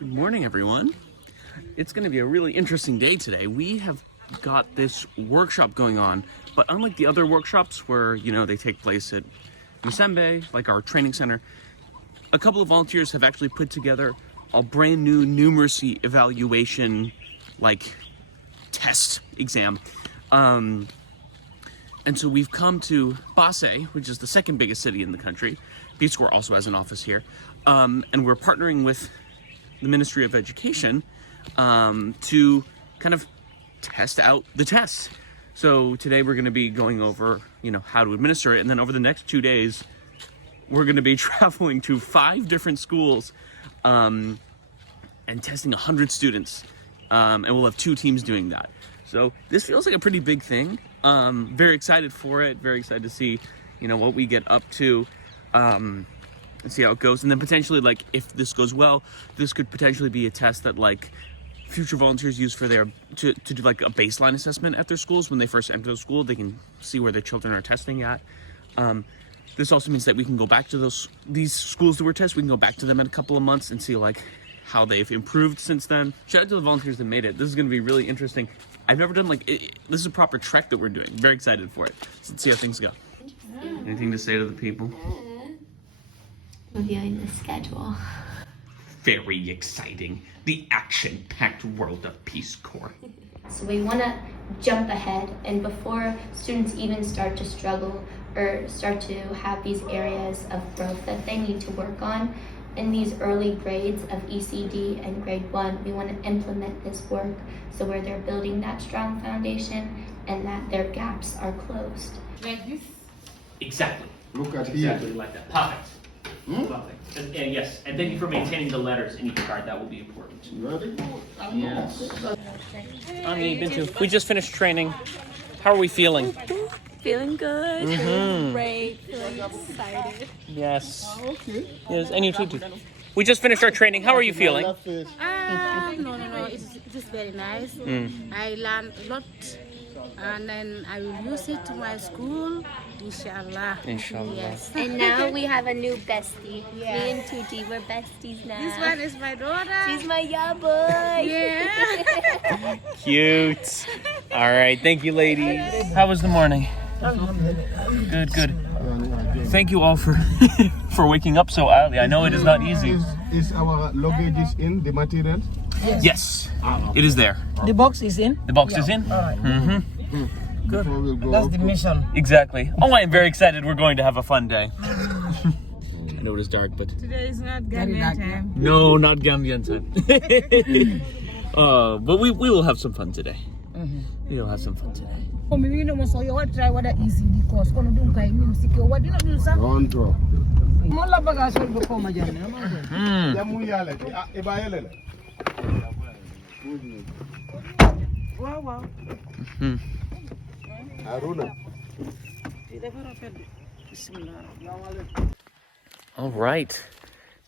Good morning, everyone. It's going to be a really interesting day today. We have got this workshop going on, but unlike the other workshops where, they take place at Musembe, like our training center, a couple of volunteers have actually put together a brand new numeracy evaluation, test exam. And so we've come to Basse, which is the second biggest city in the country. Peace Corps also has an office here. And we're partnering with the Ministry of Education to kind of test out the test. So today we're going to be going over, how to administer it. And then over the next 2 days, we're going to be traveling to 5 different schools and testing 100 students. And we'll have 2 teams doing that. So this feels like a pretty big thing. Very excited for it. Very excited to see, what we get up to. And see how it goes. And then potentially, if this goes well, this could potentially be a test that future volunteers use for to do a baseline assessment at their schools. When they first enter the school, they can see where their children are testing at. This also means that we can go back to these schools that were tested. We can go back to them in a couple of months and see how they've improved since then. Shout out to the volunteers that made it. This is going to be really interesting. I've never done this is a proper trek that we're doing. Very excited for it. So let's see how things go. Anything to say to the people? Reviewing the schedule. Very exciting. The action-packed world of Peace Corps. So we want to jump ahead, and before students even start to struggle or start to have these areas of growth that they need to work on, in these early grades of ECD and grade 1, we want to implement this work so where they're building that strong foundation and that their gaps are closed. Like this? Exactly. Look at here. Exactly like that. Perfect. Perfect. And yes, and thank you for maintaining the letters in each card. That will be important. Very good. Yes. We just finished training. How are we feeling? Feeling good. Mm-hmm. Great. Feeling excited. Yes. Okay. Yes, and you too. We just finished our training. How are you feeling? No. It is very nice. I learned a lot, and then I will use it to my school, inshallah. Inshallah. Yes. And now we have a new bestie. Yeah. Me and Tuti, we're besties now. This one is my daughter. She's my boy. Yeah. Cute. All right. Thank you, ladies. How was the morning? Good, good. Thank you all for for waking up so early. I know it is not easy. Is our luggage in the material? Yes, it is there. The box is in? The box is in. All right. Mm-hmm. Good. We'll go That's up the to- mission. Exactly. Oh, I am very excited. We're going to have a fun day. I know it is dark, but Today is not Very Gambian dark. time. no, not Gambian time. But we will have some fun today. We will have some fun today. Try whether ECD course. Kono dun kai music yo wadi na dun sa. Don't drop. Mo la baga so go koma jane. Jamu yale. Eba yale. Wow. Aruna. All right.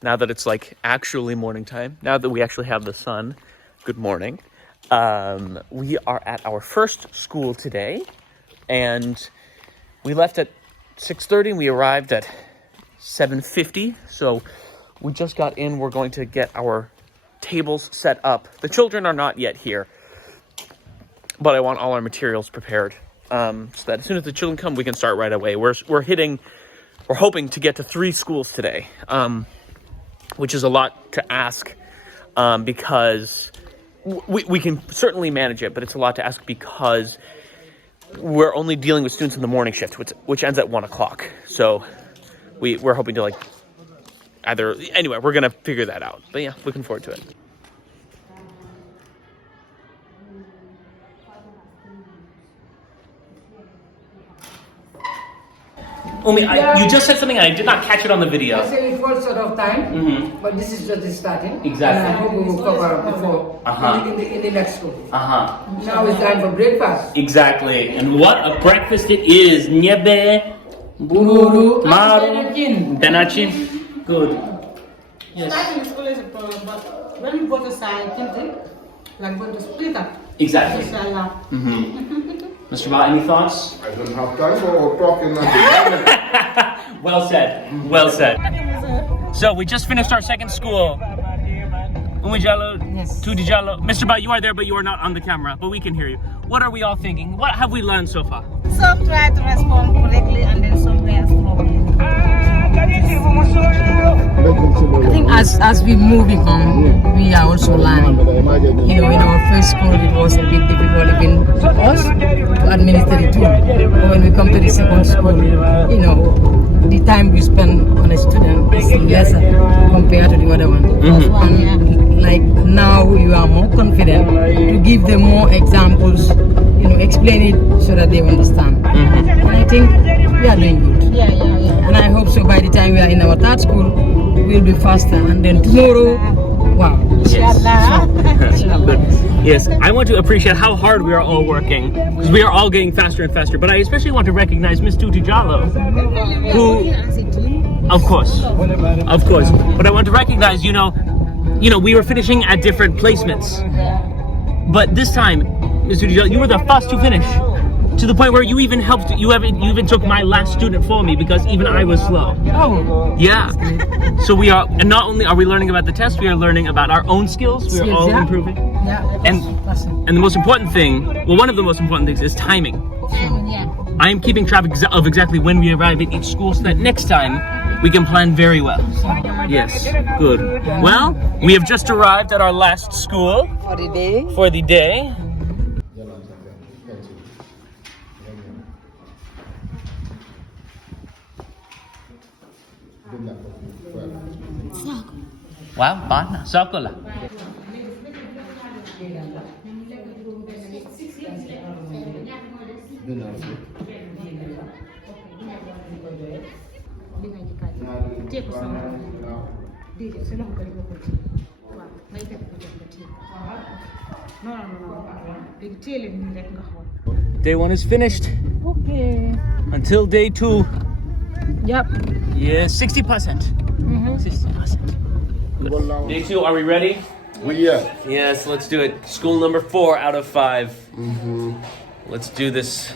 Now that it's actually morning time, now that we actually have the sun, good morning. We are at our first school today, and we left at 6:30 and we arrived at 7:50. So we just got in. We're going to get our tables set up. The children are not yet here, but I want all our materials prepared so that as soon as the children come, we can start right away. We're hoping to get to 3 schools today, which is a lot to ask because we can certainly manage it, but it's a lot to ask because we're only dealing with students in the morning shift, which ends at 1 o'clock. So we're hoping to anyway, we're going to figure that out. But yeah, looking forward to it. Umi, you just said something and I did not catch it on the video. I said it was sort of time, but this is just starting. Exactly. And I hope we will cover before in the next school. Now it's time for breakfast. Exactly. And what a breakfast it is. Nyebe, buru, maru, benachin. Good. Yes. Starting school is a problem, but when we go to science, like going to split up. Exactly. Inshallah. Mr. Ba, any thoughts? I don't have time for talking at the moment. Well said. Well said. So we just finished our second school. Umijalo, Yes. Tudijalo. Mr. Ba, you are there, but you are not on the camera, but we can hear you. What are we all thinking? What have we learned so far? Some try to respond correctly and then some they are struggling. I think as we moving on, we are also learning. You know, in our first school, it was a bit difficult even for us to administer it too. But when we come to the second school, you know, the time we spend on a student is lesser compared to the other one. And like now, you are more confident to give them more examples. You know, explain it so that they understand. And I think we are doing good. Yeah. And I hope so by the time we are in our third school, we'll be faster. And then tomorrow, wow. Inshallah. Yes, I want to appreciate how hard we are all working, because we are all getting faster and faster. But I especially want to recognize Miss Tutijalo, who, of course. But I want to recognize, you know, we were finishing at different placements, but this time, Miss Tutijalo, you were the first to finish. To the point where you even helped, you even took my last student for me because even I was slow. Oh. Yeah. So we are, and not only are we learning about the test, we are learning about our own skills. We are all improving. Yeah. And the most important thing, well, one of the most important things is timing. I am keeping track of exactly when we arrive at each school so that next time we can plan very well. Yes, good. Well, we have just arrived at our last school for the day. Wow, fun. Sakula. Day 1 is finished. Okay. Until day 2. Yep. Yeah, 60%. 60%. Good. Day 2, are we ready? Yeah. Yes, let's do it. School number 4 out of 5. Let's do this.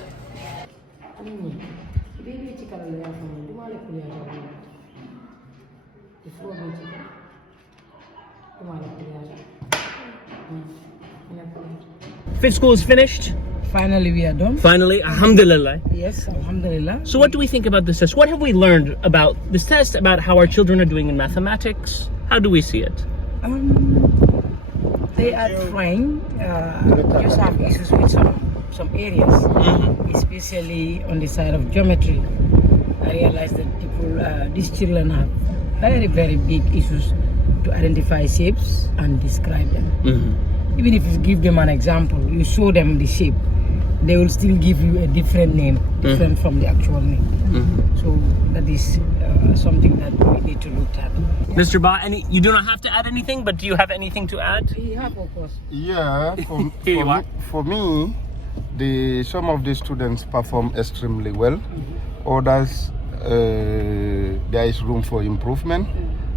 Fifth school is finished. Finally, we are done. Finally, alhamdulillah. Yes, alhamdulillah. So what do we think about this test? What have we learned about this test, about how our children are doing in mathematics? How do we see it? They are trying. Just have issues with some areas, especially on the side of geometry. I realize that these children have very, very big issues to identify shapes and describe them. Even if you give them an example, you show them the shape, they will still give you a different name, different from the actual name. So that is something that we need to look at. Mr. Ba, you do not have to add anything, but do you have anything to add? We have, of course. Yeah, Here you are. for me, some of the students perform extremely well. Others, there is room for improvement.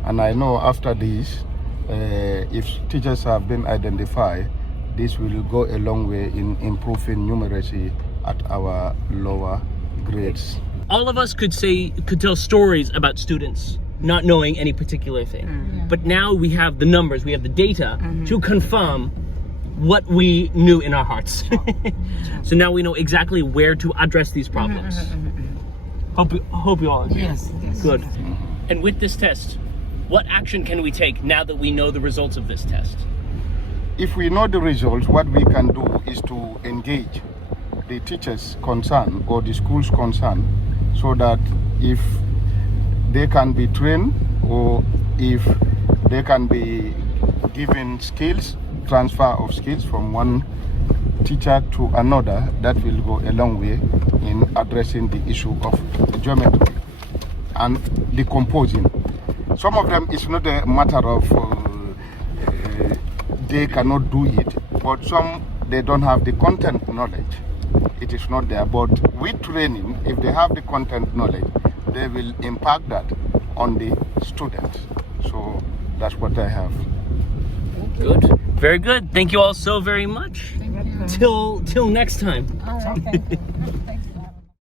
And I know after this, if teachers have been identified, this will go a long way in improving numeracy at our lower grades. All of us could tell stories about students not knowing any particular thing. But now we have the numbers, we have the data to confirm what we knew in our hearts. So now we know exactly where to address these problems. Hope you all agree. Yes. Good. And with this test, what action can we take now that we know the results of this test? If we know the results, what we can do is to engage the teachers concerned or the schools concerned, so that if they can be trained or if they can be given skills, transfer of skills from one teacher to another, that will go a long way in addressing the issue of geometry and decomposing. Some of them, it's not a matter of they cannot do it, but some, they don't have the content knowledge. It is not there, but with training, if they have the content knowledge, they will impact that on the students. So that's what I have. Good. Very good. Thank you all so very much. Till next time. Okay.